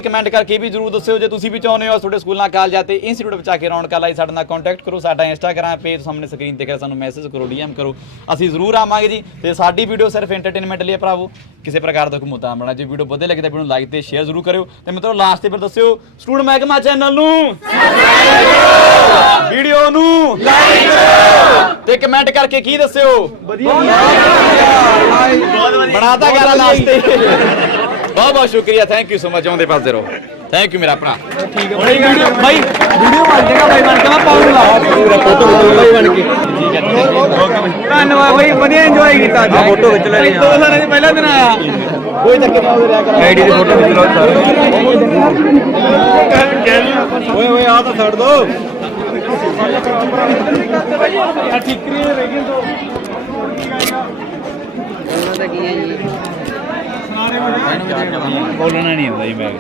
ਕਮੈਂਟ ਕਰਕੇ ਵੀ ਜਰੂਰ ਦੱਸਿਓ ਜੇ ਤੁਸੀਂ ਵੀ ਚਾਹੁੰਦੇ ਹੋ ਤੁਹਾਡੇ ਸਕੂਲਾਂ ਕਾਲਜਾਂ ਤੇ ਇੰਸਟੀਚਿਊਟ ਵਿੱਚ ਆ ਕੇ ਰੌਣਕਾਂ ਲਾਈ ਸਾਡੇ ਨਾਲ ਕੰਟੈਕਟ ਕਰੋ ਸਾਡਾ ਇੰਸਟਾਗ੍ਰam ਪੇਜ ਸਾਹਮਣੇ ਸਕਰੀਨ ਤੇ ਕਰ ਸਾਨੂੰ ਮੈਸੇਜ ਕਰੋ ਡੀਐਮ ਕਰੋ। ਅਸੀਂ ਜ਼ਰੂਰ ਆਵਾਂਗੇ ਜੀ ਤੇ ਸਾਡੀ ਵੀਡੀਓ ਸਿਰਫ ਐਂਟਰਟੇਨਮੈਂਟ ਲਈ ਹੈ ਭਰਾਵੋ। ਕਿਸੇ ਪ੍ਰਕਾਰ ਦਾ ਕੋਈ ਮੁੱਦਾ ਬਣਾ ਜੇ ਵੀਡੀਓ ਵਧੀਆ ਲੱਗੇ ਤਾਂ ਵੀਡੀਓ ਨੂੰ ਲਾਈਕ ਤੇ ਸ਼ੇਅਰ ਜ਼ਰੂਰ ਕਰਿਓ। ਤੇ ਮਿੱਤਰੋ ਲਾਸਟ ਤੇ ਫਿਰ ਦੱਸਿਓ ਸਟੂਡੈਂਟ ਮਹਿਕਮਾ ਚੈਨਲ ਨੂੰ ਵੀਡੀਓ ਨੂੰ ਲਾਈਕ ਕਰੋ। ਤੇ ਕਮੈਂਟ ਕਰਕੇ ਕੀ ਦੱਸਿਓ? ਵਧੀਆ। ਬਣਾਤਾ ਗਿਆ ਲਾਸਟ। ਤੇ ਬਹੁਤ ਬਹੁਤ ਸ਼ੁਕਰੀਆ ਥੈਂਕ ਯੂ ਸੋ ਮਚ ਆਉਂਦੇ ਪਾਸੇ ਰਹੋ। ਥੈਂਕ ਯੂ ਮੇਰਾ ਭਰਾ। ਧੰਨਵਾਦ ਬਾਈ ਵਧੀਆ ਇੰਜੋਏ ਕੀਤਾ ਅੱਜ। ਫੋਟੋ ਖਿੱਚ ਲੈ ਦੋ ਸਾਲਾਂ ਦੀ ਪਹਿਲਾ ਦਿਨ ਆਇਆ। ਕੋਈ ਧੱਕੇ ਨਾ ਹੋ ਰਿਹਾ ਕਰ ਆਈਡੀ ਦੀ ਫੋਟੋ ਖਿੱਚ ਲਓ ਸਾਰੇ। ਓਏ ਓਏ ਆ ਤਾਂ ਛੱਡ ਦੋ। ਠੀਕਰੀ ਰਹਿ ਗਈ ਦੋ। ਬੋਲਣਾ ਨਹੀਂ ਆਉਂਦਾ ਜੀ ਮੈਂ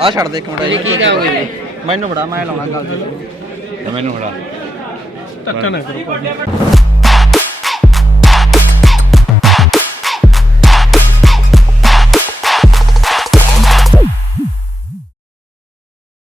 ਆ ਛੱਡ ਦੇ ਇੱਕ ਮਿੰਟ। ਜੀ ਕੀ ਕਹੋਗੇ ਮੈਨੂੰ ਬੜਾ ਮੈਂ ਲਾਉਣਾ ਗੱਲ। ਮੈਨੂੰ ਫੜਾ। ਧੱਕਾ ਨਾ ਕਰੋ।